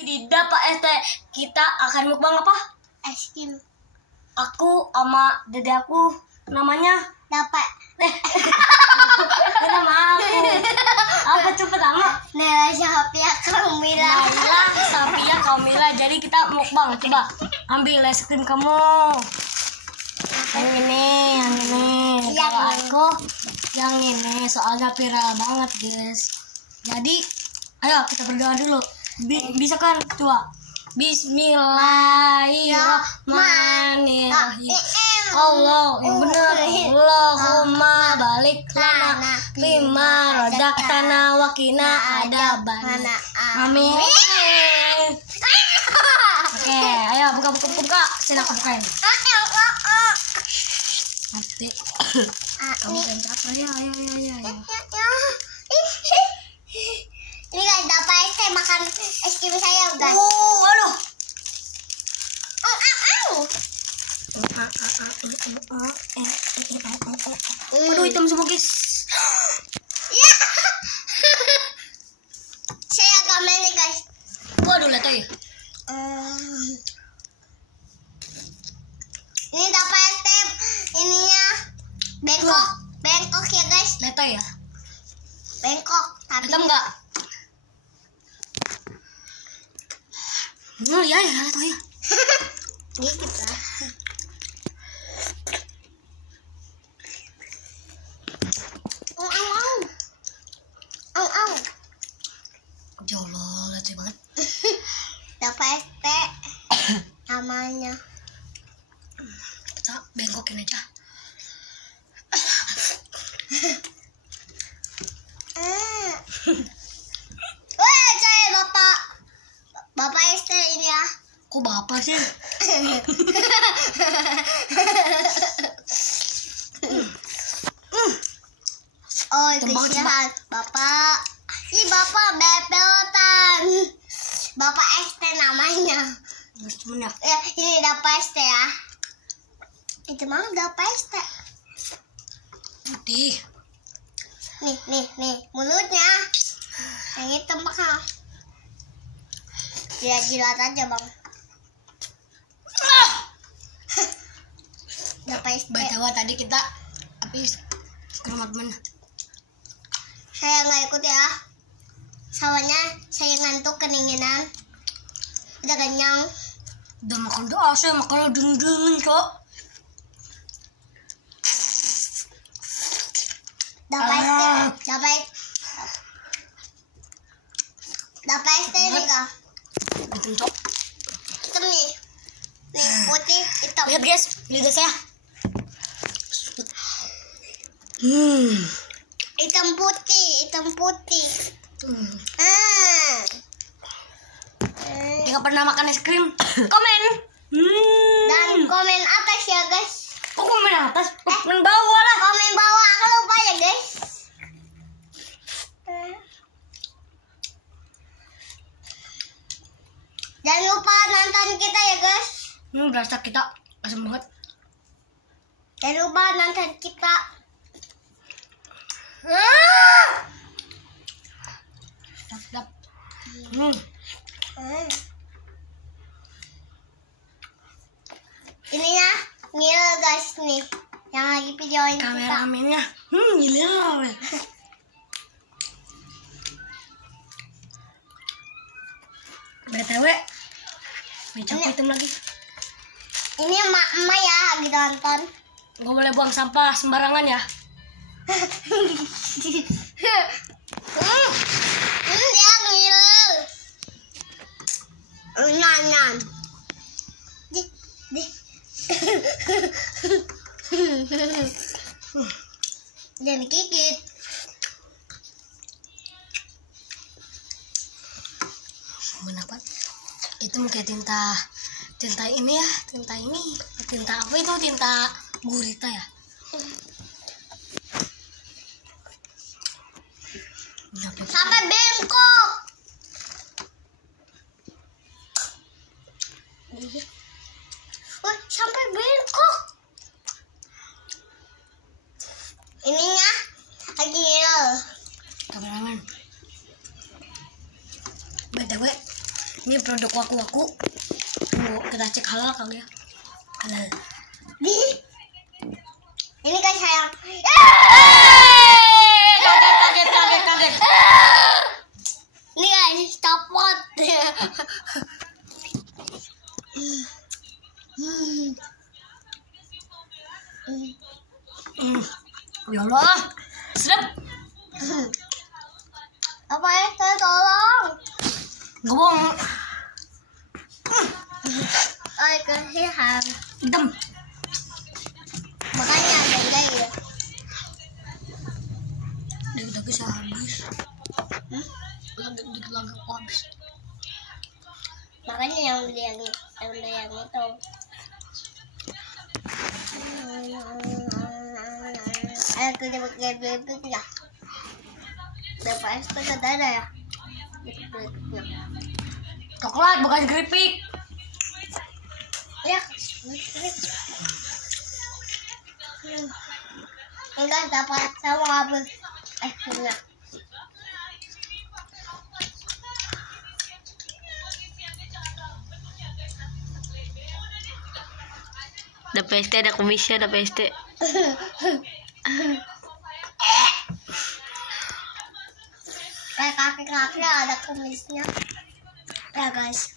Di Dapa ST kita akan mukbang apa? Es krim. Aku sama dede aku namanya Dapat. nama aku. Apa cepet amat? Nela Syafia Kamila. Naila, Safia, Kamila. Jadi kita mukbang. Coba ambil es krim kamu. Yang ini. Yang Kalau ini. aku yang ini soalnya viral banget, guys. Jadi ayo kita berdoa dulu. Bisa kan ketua? Bismillahirrahmanirrahim. Allah yang benar. Allahumma balik lana bima razaqtana wa qina adzaban. Amin. Oke, ayo buka. Sini aku bukain. Nanti. Kamu pencet aja. Ayo. Ini guys, Dapat saya makan es krim saya guys. Aduh. Aduh, hitam semua, guys. Ya. Saya kamera nih guys. Waduh, lihat aja. Ini Dapat step ininya bengkok ya guys. Lihat aja. Bengkok tapi Hitam enggak? Ya, lihat aja. dikit lah. Au. Jolol, lihat banget. Dapat step namanya. Kita bengkokin aja. Wah, saya Bapak ST ini ya. Kok bapak sih? Oh, Tembak, kesian Bapak. Ih, Bapak bebelotan. Bapak ST namanya. Terus cuman ya. Ya, ini Dapat ST ya. Itu mah Dapat ST. Putih. Nih, mulutnya. Yang hitam bakal. Jilat aja, Bang. Dapat ST. BTW tadi kita habis ke rumah temen. Saya nggak ikut ya. Soalnya saya ngantuk kedinginan. Udah kenyang. Udah makan doa, saya makan dingin, Cok. Dapat ST nih kak. Hitam, Cok. Hitam nih. Nih putih hitam. Lihat, guys, lidah saya. Hitam putih. Yang pernah makan es krim, komen. Dan komen atas ya guys. Kok komen atas? Komen bawah lah. Komen bawah, aku lupa ya guys. Jangan lupa nonton kita ya guys. Berasa kita asam banget. Jangan lupa nonton kita. Sedap. Ini ya, Mil guys nih, yang lagi videoin kita. Kameramennya. Gila. BTW, meja hitam lagi. Ini emak ya lagi nonton. Gak boleh buang sampah sembarangan ya. Ya Mil. Nan. Jangan gigit. Benar banget. Itu kayak tinta ini ya, tinta apa itu, tinta gurita ya. Sampai bengkok. Sampai bengkok. Ininya lagi ngil. Kameramen. BTW, Ini produk waku-waku. Kita cek halal kali ya. Halal. Ini kan sayang. Kaget. Ini guys, copot. Ya Allah. Sedap. Apa ya? Saya tolong. Gabung. Oi, kasihan. Hitam. Makanya beda ya. Dikit bisa habis. Dikit lagi habis. Makanya yang beli yang itu. Ayo kita pakai bebek ya. DPS tuh gak ada ya. Coklat bukan keripik. Ya. Enggak dapat sama habis. Enggak. Ada PST, ada kumisnya, ada PST. Kayak kaki-kaki ada kumisnya. Ya guys.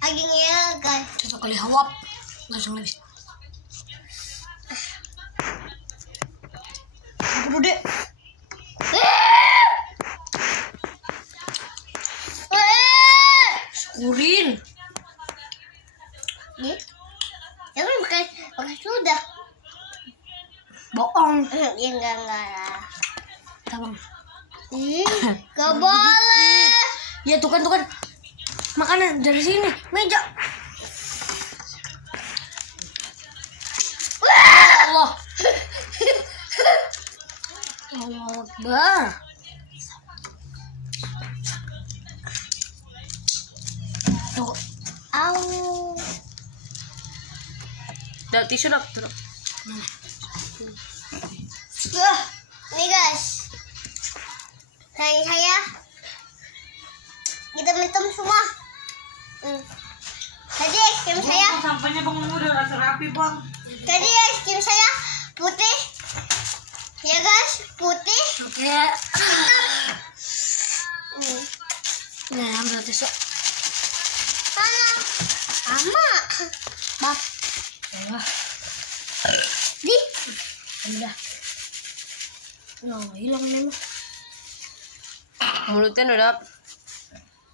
Akhirnya guys. Satu kali hawap langsung habis. Aduh dek. Syukurin. Nih. Tapi pakai sudah. Bohong. Ya enggak lah. Tabang. Ih, gak boleh. Ya tuh kan makanan dari sini meja. Allah. Allah Akbar. Tuh. Au. Ada tisu dok. Nih guys. Saya hitam semua. Tadi es krim saya. Sampahnya bang udah rasa rapi bang. Tadi es krim saya putih. Ya guys, putih. Oke. Nah, ambil tisu. Sama. Bab. Ya. Di. Udah. Nah, hilang memang. Mulutnya udah.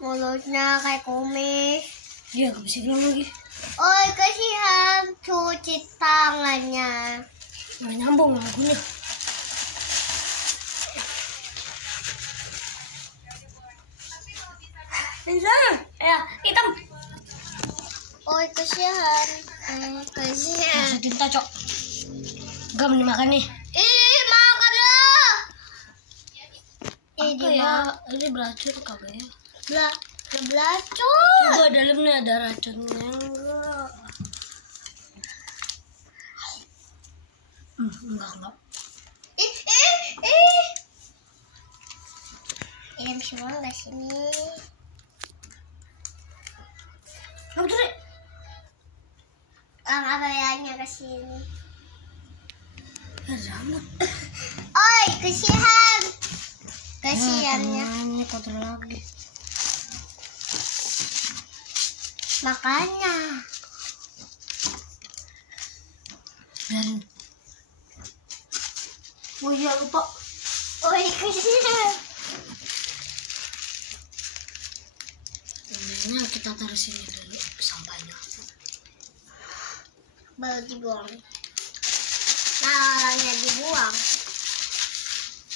Mulutnya kayak kumis. Dia gak bisa hilang lagi. Oi, kasihan. Cuci tangannya. Nggak nyambung lagunya. Bisa. Ya, hitam. Oi, kasihan. Kasihan. Masuk tinta, Cok. Gak mau dimakan nih. Ih, makanlah. Apa ya? Ini beracun kagak ya? Belacun. Coba dalamnya ada racunnya enggak? Enggak. Ini semua nggak sini. Kamu tuh deh. Apa ya ke sini? Ya jangan. Oi, kasihan. Kasihannya. Tangannya kotor lagi. Makanya. Dan oh iya lupa. Oi, kasihan. Ini kita taruh sini dulu sampahnya. Baru dibuang. Nah, dibuang.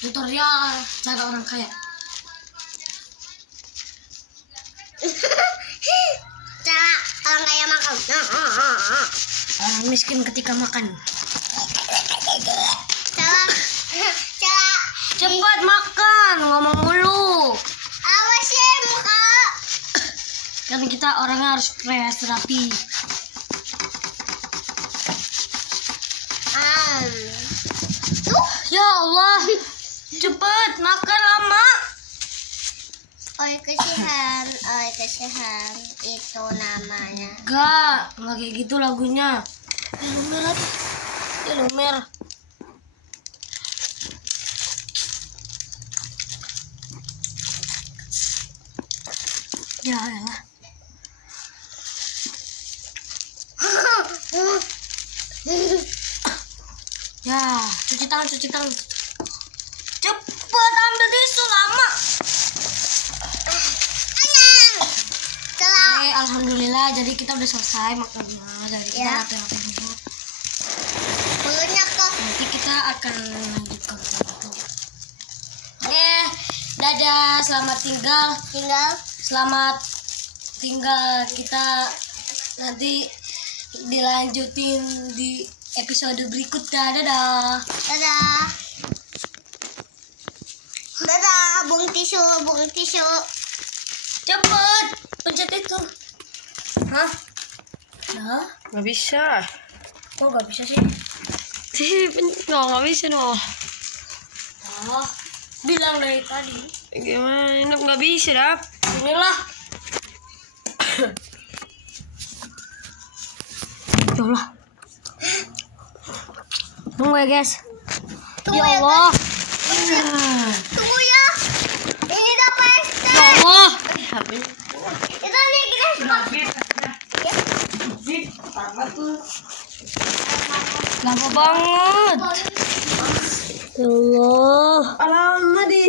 Tutorial cara orang kaya. Cara orang kaya makan. Orang miskin ketika makan. Cara Cepat makan, ngomong mulu. kita orangnya harus fresh, rapi. Ya Allah, cepet makan lama. Oi kesihan itu namanya. Enggak kayak gitu lagunya. Lumer lagi. Lumer. Ya elah. Ya, cuci tangan. Cepet ambil tisu lama. Alhamdulillah, jadi kita udah selesai makannya. Jadi kita rapi-rapi dulu. Bulunya kok. Nanti kita akan lanjutkan itu. Dadah, selamat tinggal. Kita nanti dilanjutin di episode berikutnya. Dadah. Bung tisu. Cepet, pencet itu. Hah? Nah, Nggak bisa. kok gak bisa sih? Nggak bisa no. Oh, bilang dari tadi. Gimana? Nggak bisa dah. Inilah. Ya Allah. Tunggu ya guys. Ya Allah. Tunggu ya. Ini dapat es. Ya Allah. Itu nih kita Lama banget. Ya Allah. Lama di.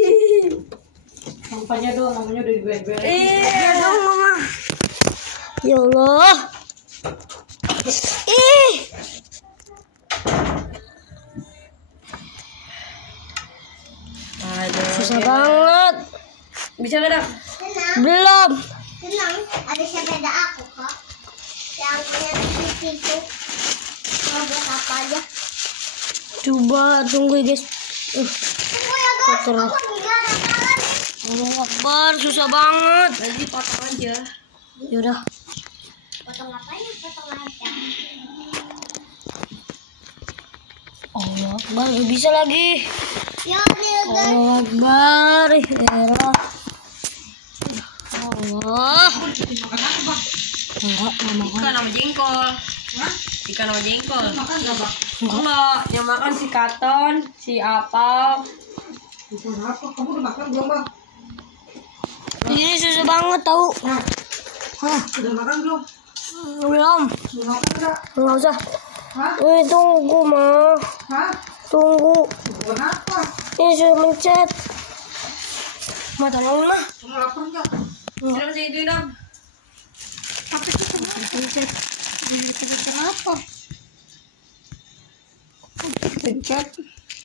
Namanya udah diberes. Iya dong mama. Ya Allah. Ih. Susah banget. Bisa nggak dah? Belum. Tenang, ada sepeda aku kok. Yang punya tisu. Mau buat apa aja? Coba tunggu ya guys. Tunggu ya guys, Kotor. aku juga ada tangan. Allah Akbar, susah banget. Jadi potong aja. Yaudah. Potong apa ya? Potong aja. Allah Akbar, gak bisa lagi. Ya udah guys. Allah Akbar, Allah. Allah. Enggak mau makan. Ikan sama jengkol. Ikan sama jengkol. Makan nggak, Bang? Enggak, yang makan si Katon, si Apal. Bukan apa? Kamu udah makan belum, Bang? Ini susah banget tahu. Hah, Udah makan belum? belum. Belum makan nggak? Enggak usah. Hah? Tunggu mah. Hah? Tunggu. Bukan apa? Ini sudah mencet. Ma tolong mah. Kamu lapar nggak? Siapa sih itu dong? Mencet. Kenapa? Pencet.